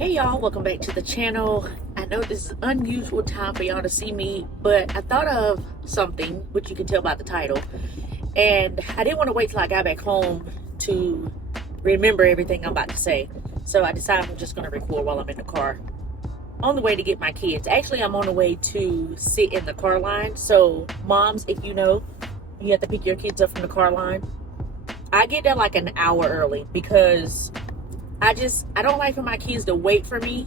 Hey y'all, welcome back to the channel. I know this is an unusual time for y'all to see me, but I thought of something, which you can tell by the title, and I didn't want to wait till I got back home to remember everything I'm about to say. So I decided I'm just going to record while I'm in the car on the way to get my kids. Actually, I'm on the way to sit in the car line. So moms, if you know, you have to pick your kids up from the car line. I get there like an hour early because I don't like for my kids to wait for me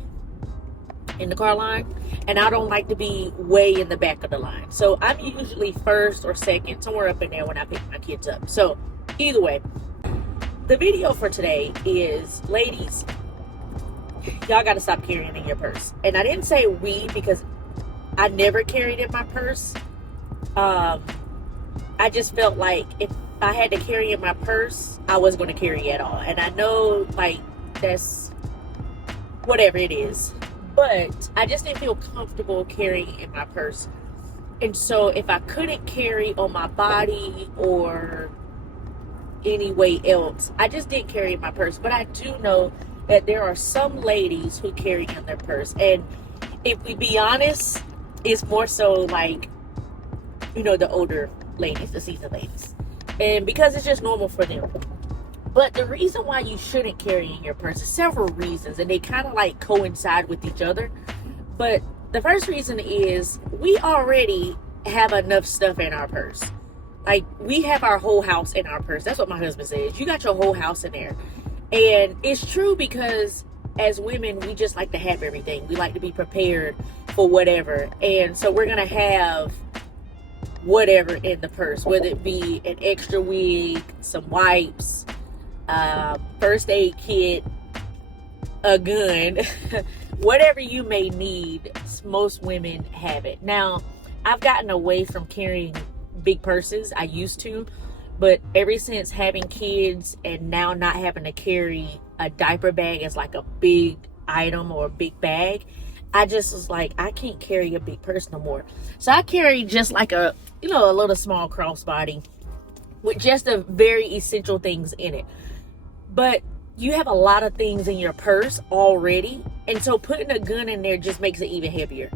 in the car line, and I don't like to be way in the back of the line. So I'm usually first or second, somewhere up in there when I pick my kids up. So either way, the video for today is, ladies, y'all got to stop carrying in your purse. And I didn't say we because I never carried in my purse. I just felt like if I had to carry in my purse, I wasn't going to carry at all. And I know, like, that's whatever it is, but I just didn't feel comfortable carrying in my purse. And so if I couldn't carry on my body or any way else, I just didn't carry in my purse. But I do know that there are some ladies who carry in their purse, and if we be honest, it's more so like, you know, the older ladies, the seasoned ladies, and because it's just normal for them. But the reason why you shouldn't carry in your purse is several reasons, and they kind of like coincide with each other. But the first reason is we already have enough stuff in our purse. Like, we have our whole house in our purse. That's what my husband says. You got your whole house in there. And it's true, because as women, we just like to have everything. We like to be prepared for whatever. And so we're going to have whatever in the purse, whether it be an extra wig, some wipes, first aid kit, a gun, whatever you may need. Most women have it. Now, I've gotten away from carrying big purses. I used to, but ever since having kids and now not having to carry a diaper bag as like a big item or a big bag, I just was like, I can't carry a big purse no more. So I carry just like a little small crossbody with just the very essential things in it. But you have a lot of things in your purse already, and so putting a gun in there just makes it even heavier.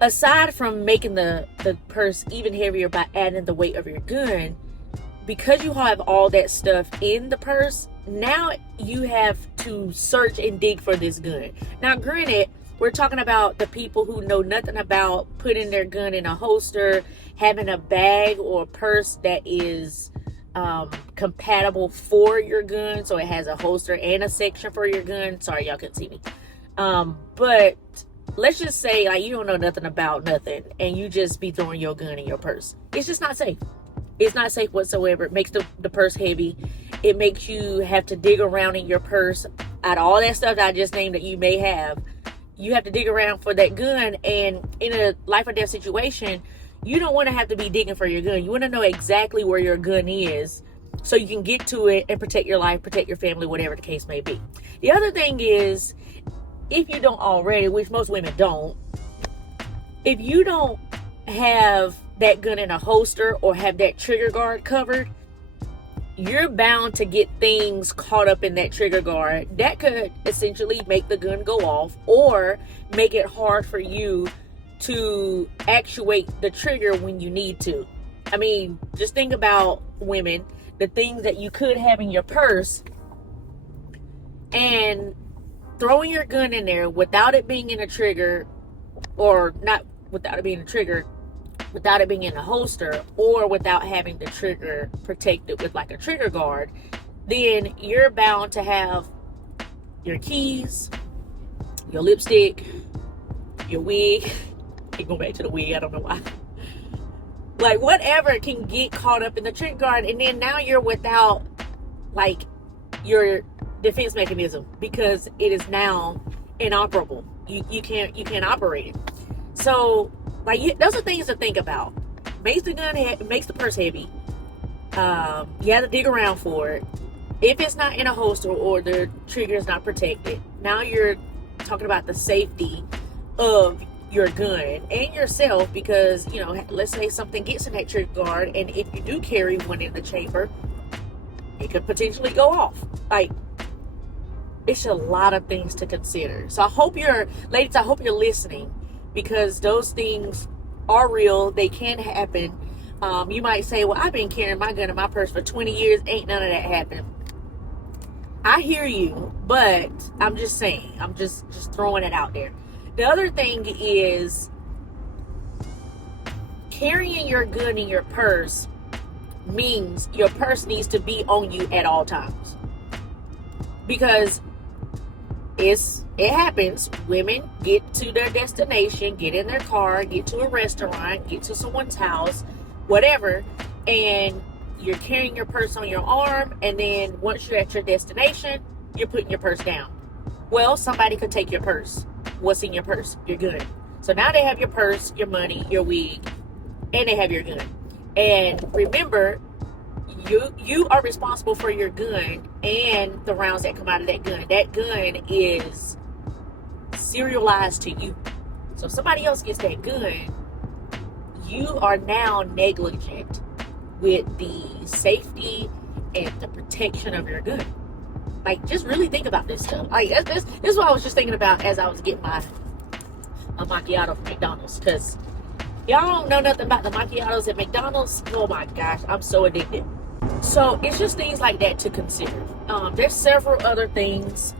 Aside from making the purse even heavier by adding the weight of your gun, because you have all that stuff in the purse, now you have to search and dig for this gun. Now, granted, we're talking about the people who know nothing about putting their gun in a holster, having a bag or a purse that is compatible for your gun, so it has a holster and a section for your gun. Sorry, y'all couldn't see me. But let's just say, like, you don't know nothing about nothing and you just be throwing your gun in your purse. It's just not safe. It's not safe whatsoever. It makes the purse heavy. It makes you have to dig around in your purse. Out of all that stuff that I just named that you may have, you have to dig around for that gun. And in a life or death situation, you don't want to have to be digging for your gun. You want to know exactly where your gun is so you can get to it and protect your life, protect your family, whatever the case may be. The other thing is, if you don't already, which most women don't, if you don't have that gun in a holster or have that trigger guard covered, you're bound to get things caught up in that trigger guard that could essentially make the gun go off or make it hard for you to actuate the trigger when you need to. I mean, just think about women, the things that you could have in your purse, and throwing your gun in there without it being in a trigger, or not without it being a trigger, without it being in a holster, or without having the trigger protected with like a trigger guard, then you're bound to have your keys, your lipstick, your wig. Keep going back to the wig, I don't know why. Like, whatever can get caught up in the trigger guard, and then now you're without like your defense mechanism because it is now inoperable. You can't operate it. So, like, those are things to think about. Makes the purse heavy. You have to dig around for it. If it's not in a holster or the trigger is not protected, now you're talking about the safety of your gun and yourself, because, you know, let's say something gets in that trigger guard, and if you do carry one in the chamber, it could potentially go off. Like, It's a lot of things to consider. So I hope ladies, I hope you're listening, because those things are real. They can happen. You might say, well, I've been carrying my gun in my purse for 20 years. Ain't none of that happened. I hear you, but I'm just saying, I'm just throwing it out there. The other thing is, carrying your gun in your purse means your purse needs to be on you at all times. Because it happens. Women get to their destination, get in their car, get to a restaurant, get to someone's house, whatever, and you're carrying your purse on your arm, and then once you're at your destination, you're putting your purse down. Well, somebody could take your purse. What's in your purse? Your gun. So now they have your purse, your money, your wig, and they have your gun. And remember, you are responsible for your gun and the rounds that come out of that gun. That gun is serialized to you. So if somebody else gets that gun, you are now negligent with the safety and the protection of your gun. Like, just really think about this stuff. Like, this is what I was just thinking about as I was getting my macchiato from McDonald's. Because y'all don't know nothing about the macchiatos at McDonald's. Oh my gosh, I'm so addicted. So it's just things like that to consider. There's several other things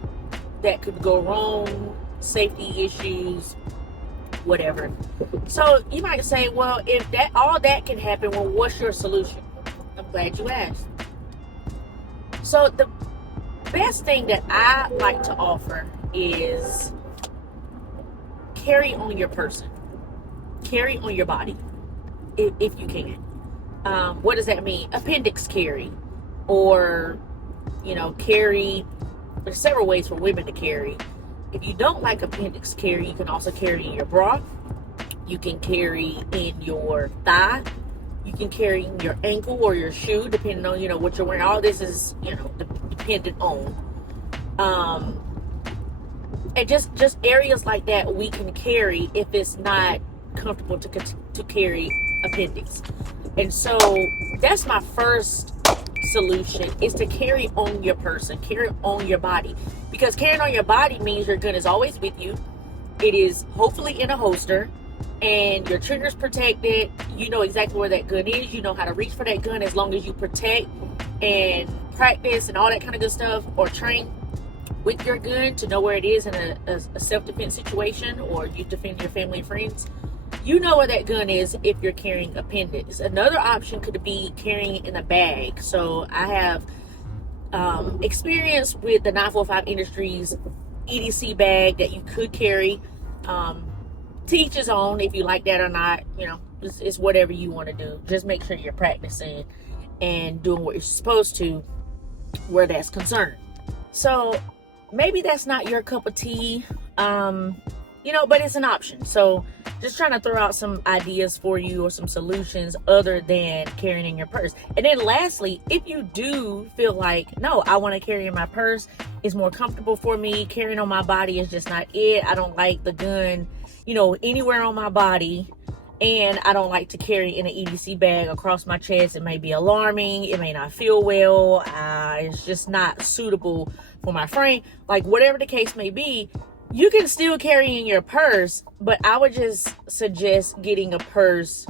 that could go wrong, safety issues, whatever. So you might say, well, if all that can happen, well, what's your solution? I'm glad you asked. So the best thing that I like to offer is carry on your person. Carry on your body, if you can. What does that mean? Appendix carry, or carry. There's several ways for women to carry. If you don't like appendix carry, you can also carry in your bra. You can carry in your thigh. You can carry in your ankle or your shoe, depending on what you're wearing. All this is dependent on. And just areas like that we can carry if it's not comfortable to carry appendix. And so that's my first solution, is to carry on your person, carry on your body. Because carrying on your body means your gun is always with you. It is hopefully in a holster, and your trigger's protected. You know exactly where that gun is. You know how to reach for that gun, as long as you protect and practice and all that kind of good stuff, or train with your gun to know where it is in a self-defense situation, or you defend your family and friends. You know where that gun is if you're carrying appendix. Another option could be carrying it in a bag. So I have experience with the 945 Industries EDC bag that you could carry. To each his own, if you like that or not. It's whatever you want to do. Just make sure you're practicing and doing what you're supposed to where that's concerned. So maybe that's not your cup of tea, but it's an option. So just trying to throw out some ideas for you, or some solutions other than carrying in your purse. And then lastly, if you do feel like, no, I want to carry in my purse, it's more comfortable for me, carrying on my body is just not it. I don't like the gun, anywhere on my body. And I don't like to carry in an EDC bag across my chest. It may be alarming. It may not feel well. It's just not suitable for my frame. Like, whatever the case may be, you can still carry in your purse, but I would just suggest getting a purse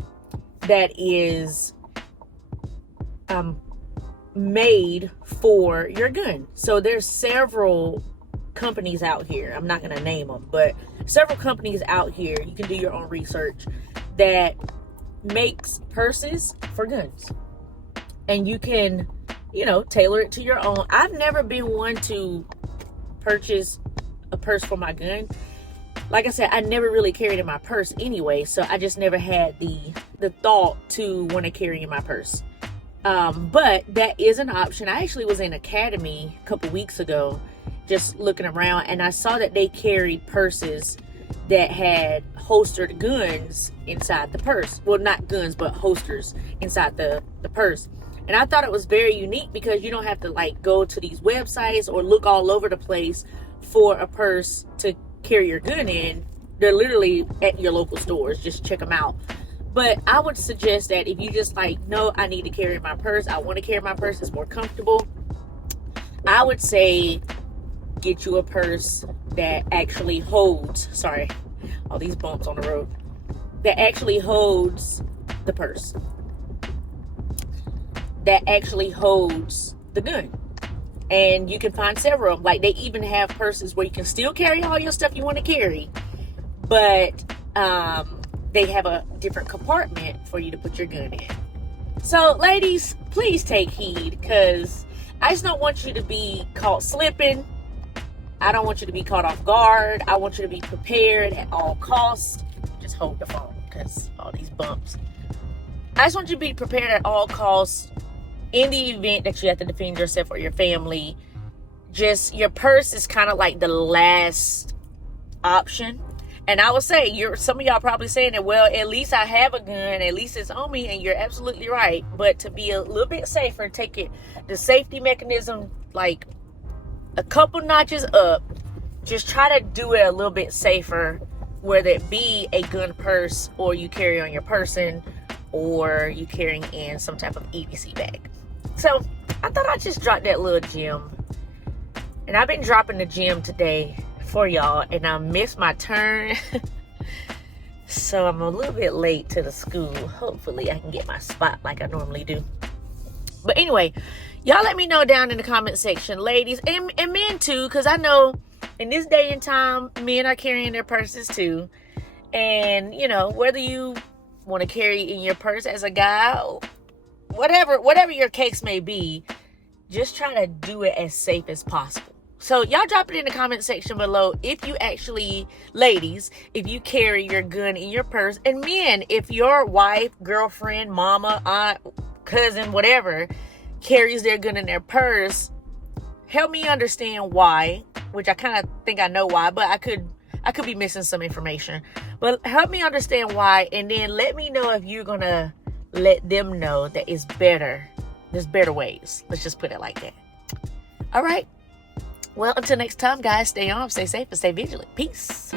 that is made for your gun. So there's several companies out here. I'm not going to name them, but several companies out here. You can do your own research that makes purses for guns, and you can tailor it to your own. I've never been one to purchase a purse for my gun. Like I said, I never really carried in my purse anyway, so I just never had the thought to want to carry in my purse. But that is an option. I actually was in Academy a couple weeks ago just looking around, and I saw that they carried purses that had holstered guns inside the purse. Well, not guns, but holsters inside the purse. And I thought it was very unique, because you don't have to go to these websites or look all over the place for a purse to carry your gun in. They're literally at your local stores. Just check them out. But I would suggest that if you just no, I need to carry my purse, I want to carry my purse, it's more comfortable, I would say get you a purse that actually holds, sorry, all these bumps on the road, that actually holds the purse, that actually holds the gun. And you can find several of them. Like, they even have purses where you can still carry all your stuff you want to carry, but they have a different compartment for you to put your gun in. So, ladies, please take heed, because I just don't want you to be caught slipping. I don't want you to be caught off guard. I want you to be prepared at all costs. Just hold the phone, because all these bumps. I just want you to be prepared at all costs. In the event that you have to defend yourself or your family, just your purse is kind of like the last option. And I would say, some of y'all probably saying that, well, at least I have a gun, at least it's on me, and you're absolutely right. But to be a little bit safer, take it the safety mechanism like a couple notches up. Just try to do it a little bit safer, whether it be a gun purse, or you carry on your person, or you carrying in some type of EDC bag. So I thought I'd just drop that little gem. And I've been dropping the gem today for y'all, and I missed my turn. So I'm a little bit late to the school. Hopefully I can get my spot like I normally do. But anyway, y'all let me know down in the comment section, ladies, and men too, because I know in this day and time, men are carrying their purses too. And, you know, whether you want to carry in your purse as a guy, whatever your case may be, just try to do it as safe as possible. So y'all drop it in the comment section below if you actually, ladies, if you carry your gun in your purse. And men, if your wife, girlfriend, mama, aunt, cousin, whatever, carries their gun in their purse, help me understand why, which I kind of think I know why, but I could be missing some information. But help me understand why, and then let me know if you're gonna let them know that it's better. There's better ways. Let's just put it like that. All right. Well, until next time, guys, stay armed, stay safe, and stay vigilant. Peace.